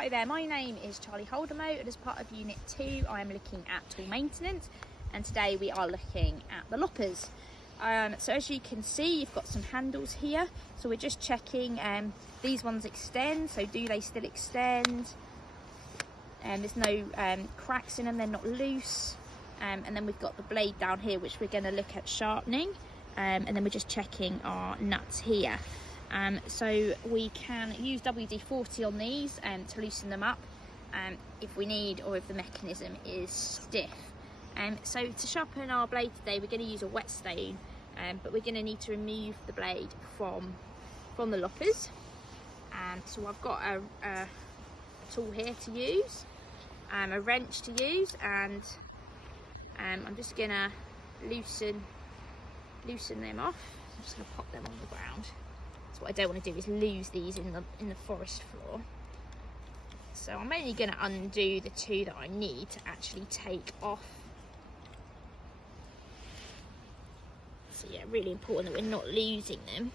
Hi there, my name is Charlie Holdermote, and as part of Unit 2 I am looking at tool maintenance, and today we are looking at the loppers. So as you can see, you've got some handles here, so we're just checking these ones extend, so do they still extend? There's no cracks in them, they're not loose. And then we've got the blade down here which we're going to look at sharpening, and then we're just checking our nuts here. So we can use WD-40 on these to loosen them up if we need, or if the mechanism is stiff. So to sharpen our blade today, we're going to use a whetstone, but we're going to need to remove the blade from the loppers. So I've got a tool here to use, a wrench to use, and I'm just going to loosen them off. I'm just going to pop them on the ground. So what I don't want to do is lose these in the forest floor. So I'm only going to undo the two that I need to actually take off. So yeah, really important that we're not losing them.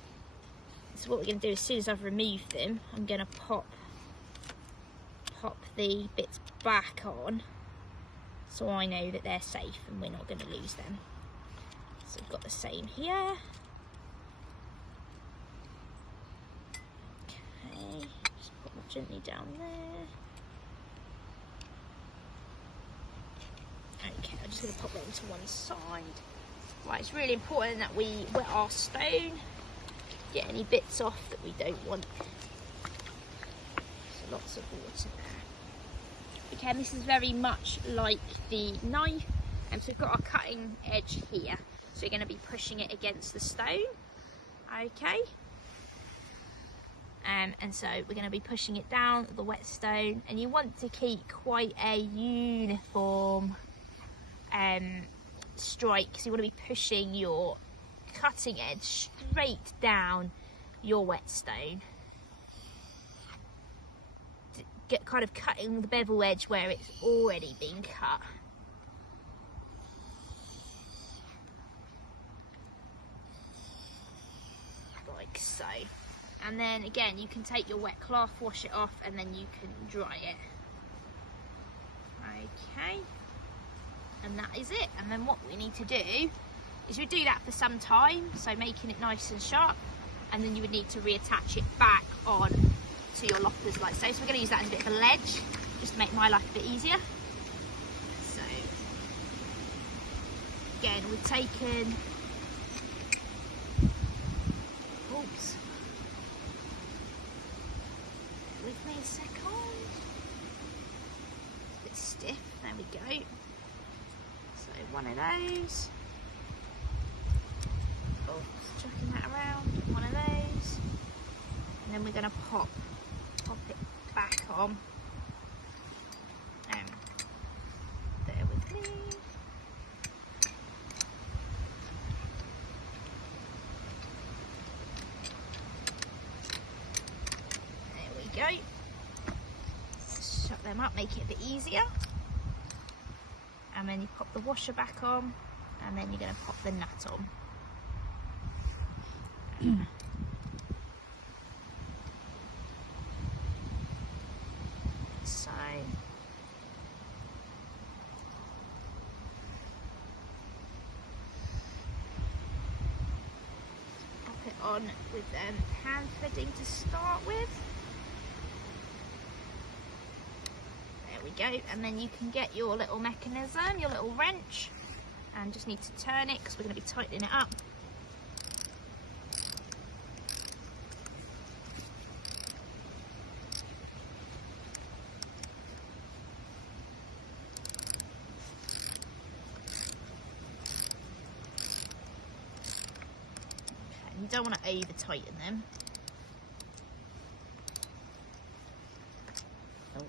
So what we're going to do, as soon as I've removed them, I'm going to pop the bits back on, so I know that they're safe and we're not going to lose them. So we've got the same here. Okay, just put them gently down there. Okay, I'm just going to pop them to one side. Right, it's really important that we wet our stone, get any bits off that we don't want. So lots of water there. Okay, and this is very much like the knife, and so we've got our cutting edge here, so we're going to be pushing it against the stone. Okay, and so we're going to be pushing it down the whetstone, and you want to keep quite a uniform strike, so you want to be pushing your cutting edge straight down your whetstone. Get kind of cutting the bevel edge where it's already been cut. Like so. And then again, you can take your wet cloth, wash it off, and then you can dry it. Okay. And that is it. And then what we need to do is we do that for some time, so making it nice and sharp, and then you would need to reattach it back on to your loppers like so. So we're going to use that as a bit of a ledge, just to make my life a bit easier. So again, we've taken, oops, with me a second, it's a bit stiff, there we go. So one of those, oh, just chucking that around, one of those, and then we're going to pop it back on. Bear with me. There we go. Shut them up, make it a bit easier. And then you pop the washer back on, and then you're going to pop the nut on. So pop it on with hand threading to start with. There we go, and then you can get your little mechanism, your little wrench, and just need to turn it because we're going to be tightening it up. You don't want to over tighten them. Oh.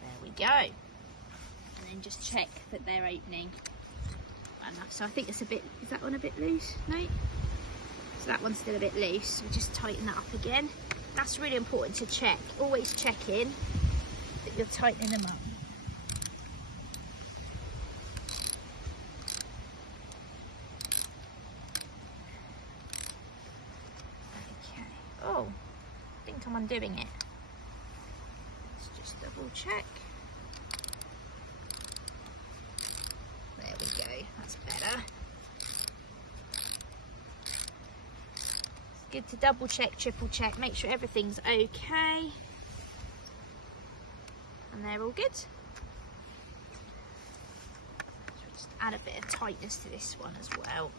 There we go. And then just check that they're opening enough. So I think it's a bit, is that one a bit loose? No? So that one's still a bit loose, so we just tighten that up again. That's really important to check. Always check in that you're tightening them up. someone doing it. Let's just double check. There we go, that's better. It's good to double check, triple check, make sure everything's okay. And they're all good. So just add a bit of tightness to this one as well.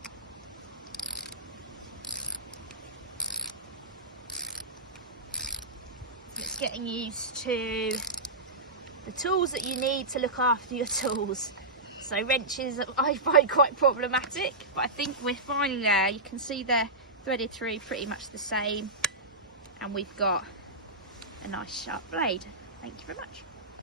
It's getting used to the tools that you need to look after your tools. So wrenches I find quite problematic, but I think we're finally there. You can see they're threaded through pretty much the same, and we've got a nice sharp blade. Thank you very much.